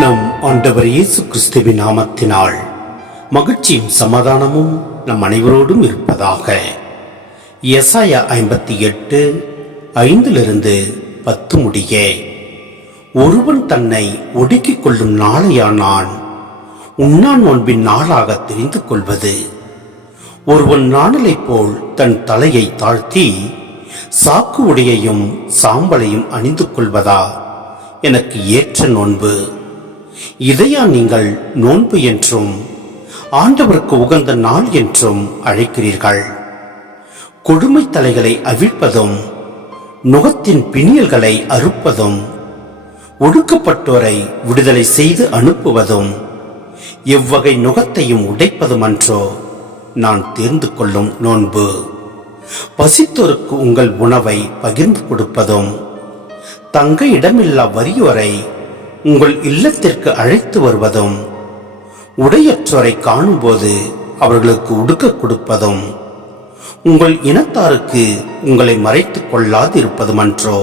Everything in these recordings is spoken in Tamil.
நம் ஆண்டவர் இயேசு கிறிஸ்துவின் நாமத்தினால் மகிழ்ச்சியும் சமாதானமும் நம் அனைவரோடும் இருப்பதாக. எசாயா 58:5 முடிய, ஒருவன் தன்னை ஒடுக்கிக் கொள்ளும் நாளையானான் உண்ணா நோன்பின் நாளாக தெரிந்து கொள்வது. ஒருவன் நாணலை போல் தன் தலையை தாழ்த்தி சாக்கு உடையையும் சாம்பலையும் அணிந்து கொள்வதா எனக்கு ஏற்ற நோன்பு? இதையா நீங்கள் நோன்பு என்றும் ஆண்டவருக்கு உகந்த நாள் என்றும் அழைக்கிறீர்கள்? கொடுமை தலைகளை அவிழ்ப்பதும் நுகத்தின் பிணியல்களை அறுப்பதும் ஒடுக்கப்பட்டோரை விடுதலை செய்து அனுப்புவதும் எவ்வகை நுகத்தையும் உடைப்பதுமன்றோ நான் தேர்ந்து கொள்ளும் நோன்பு. பசித்தோருக்கு உங்கள் உணவை பகிர்ந்து கொடுப்பதும் தங்க இடமில்லா வறியோரை உங்கள் இல்லத்திற்கு அழைத்து வருவதும் உடையற்றோரை காணும்போது அவர்களுக்கு உடுக்க கொடுப்பதும் உங்கள் இனத்தாருக்கு உங்களை மறைத்துக் கொள்ளாதிருப்பதுமன்றோ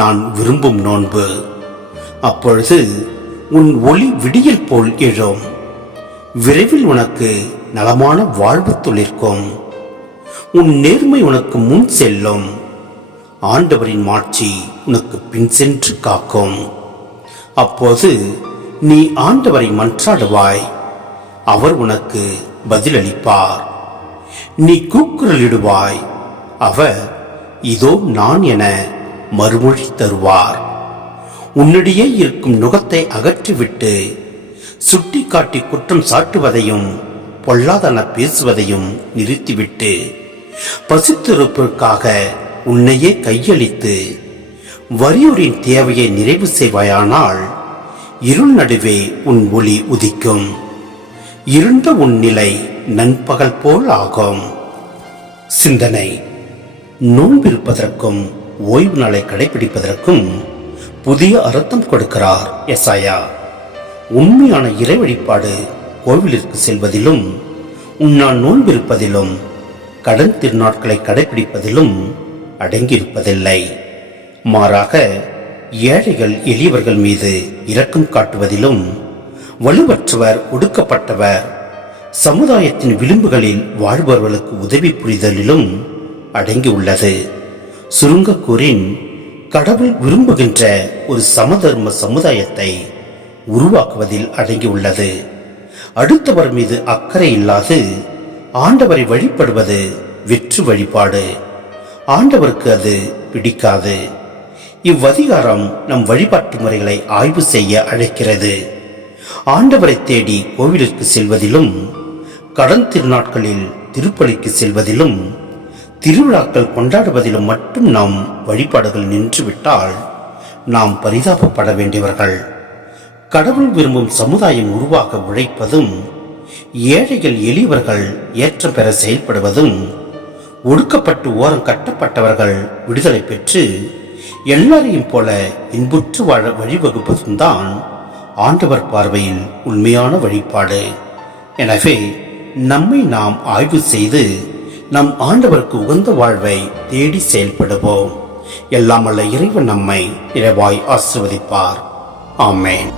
நான் விரும்பும் நோன்பு. அப்பொழுது உன் ஒளி விடியல் போல் எழும், விரைவில் உனக்கு நலமான வாழ்வு துளிர்க்கும், உன் நேர்மை உனக்கு முன் செல்லும், ஆண்டவரின் மாட்சி உனக்கு பின் சென்று காக்கும். அப்போது நீ ஆண்டவரை மன்றாடுவாய், அவர் உனக்கு பதிலளிப்பார். நீ கூக்குரலிடுவாய், அவர் இதோ நான் என மறுமொழி தருவார். உன்னிடையே இருக்கும் நுகத்தை அகற்றிவிட்டு சுட்டி காட்டி குற்றம் சாட்டுவதையும் பொல்லாதன பேசுவதையும் நிறுத்திவிட்டு பசித்திருப்பதற்காக உன்னையே கையளித்து வறியோரின் தேவையை நிறைவு செய்வாயானால் இருள் நடுவே உன் ஒளி உதிக்கும், இருண்ட உன் நிலை நண்பகல் போல் ஆகும். சிந்தனை: நோன்பிருப்பதற்கும் ஓய்வு நாளை கடைபிடிப்பதற்கும் புதிய அர்த்தம் கொடுக்கிறார் எசாயா. உண்மையான இறை வழிபாடு கோவிலிற்கு செல்வதிலும் உண்ணா நோன்பிருப்பதிலும் கடன் திருநாட்களை கடைபிடிப்பதிலும் அடங்கியிருப்பதில்லை. மாறாக ஏழைகள் எளியவர்கள் மீது இரக்கம் காட்டுவதிலும் வலுவற்றவர் ஒடுக்கப்பட்டவர் சமுதாயத்தின் விளிம்புகளில் வாழ்பவர்களுக்கு உதவி புரிதலிலும் அடங்கியுள்ளது. சுருங்க கூறின், கடவுள் விரும்புகின்ற ஒரு சமதர்ம சமுதாயத்தை உருவாக்குவதில் அடங்கியுள்ளது. அடுத்தவர் மீது அக்கறை இல்லாது ஆண்டவரை வழிபடுவது வெற்று வழிபாடு. ஆண்டவருக்கு அது பிடிக்காது. இவ்வதிகாரம் நம் வழிபாட்டு முறைகளை ஆய்வு செய்ய அழைக்கிறது. ஆண்டவரை தேடி கோவிலுக்கு செல்வதிலும் கடன் திருநாட்களில் திருப்பலிக்கு செல்வதிலும் திருவிழாக்கள் கொண்டாடுவதிலும் மட்டும் நாம் வழிபாடுகள் நின்றுவிட்டால் நாம் பரிதாபப்பட வேண்டியவர்கள். கடவுள் விரும்பும் சமுதாயம் உருவாக உழைப்பதும் ஏழைகள் எளியவர்கள் ஏற்றம் பெற செயல்படுவதும் ஒடுக்கப்பட்டு ஓரம் கட்டப்பட்டவர்கள் விடுதலை பெற்று எல்லாரையும் போல இன்புற்று வாழ வழிவகுப்பதும் தான் ஆண்டவர் பார்வையில் உண்மையான வழிபாடு. எனவே நம்மை நாம் ஆய்வு செய்து நம் ஆண்டவருக்கு உகந்த வாழ்வை தேடி செயல்படுவோம். எல்லாம் வல்ல இறைவன் நம்மை நிறைவாய் ஆசீர்வதிப்பார். ஆமென்.